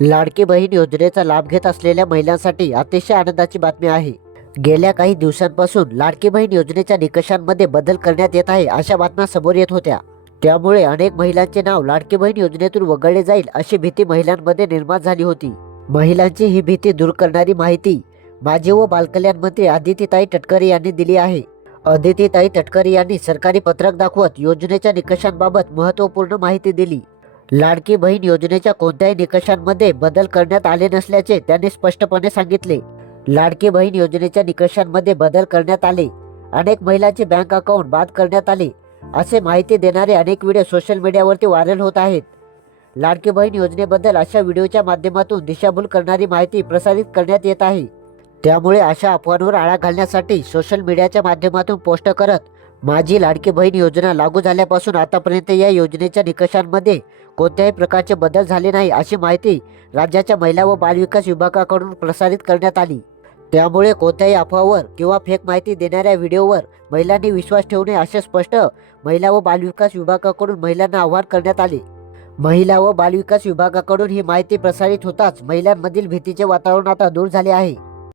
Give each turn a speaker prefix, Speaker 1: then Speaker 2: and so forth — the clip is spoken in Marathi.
Speaker 1: लाडकी बहीण योजनेचा लाभ घेत असलेल्या महिलांसाठी अतिशय आनंदाची बातमी आहे. गेल्या काही दिवसांपासून लाडकी बहीण योजनेच्या निकषांमध्ये बदल करण्यात येत आहे अशा बातम्या समोर येत होत्या. त्यामुळे अनेक महिलांचे नाव लाडकी बहीण योजनेतून वगळले जाईल अशी भीती महिलांमध्ये निर्माण झाली होती. महिलांची ही भीती दूर करणारी माहिती माजी व बालकल्याण मंत्री आदितीताई तटकरे यांनी दिली आहे. आदितीताई तटकरे यांनी सरकारी पत्रक दाखवत योजनेच्या निकषांबाबत महत्त्वपूर्ण माहिती दिली. लाडकी बहीण योजनेच्या कोणत्याही निकषांमध्ये बदल करण्यात आले नसल्याचे त्यांनी स्पष्टपणे सांगितले. लाडकी बहीण योजनेच्या निकषांमध्ये बदल करण्यात आले. अनेक महिलांचे बँक अकाउंट बाद करण्यात आले असे माहिती देणारे अनेक व्हिडिओ सोशल मीडियावरती व्हायरल होत आहेत. लाडकी बहीण योजनेबद्दल अशा व्हिडिओच्या माध्यमातून दिशाभूल करणारी माहिती प्रसारित करण्यात येत आहे. त्यामुळे अशा अफवांवर आळा घालण्यासाठी सोशल मीडियाच्या माध्यमातून पोस्ट करत माझी लाडकी बहीण योजना लागू झाल्यापासून आतापर्यंत या योजनेच्या निकषांमध्ये कोणत्याही प्रकारचे बदल झाले नाही अशी माहिती राज्याच्या महिला व बालविकास विभागाकडून प्रसारित करण्यात आली. त्यामुळे कोणत्याही अफवावर किंवा फेक माहिती देणाऱ्या व्हिडिओवर महिलांनी विश्वास ठेवू नये असे स्पष्ट महिला व बालविकास विभागाकडून महिलांना आवाहन करण्यात आले. महिला व बालविकास विभागाकडून ही माहिती प्रसारित होताच महिलांमधील भीतीचे वातावरण आता दूर झाले आहे.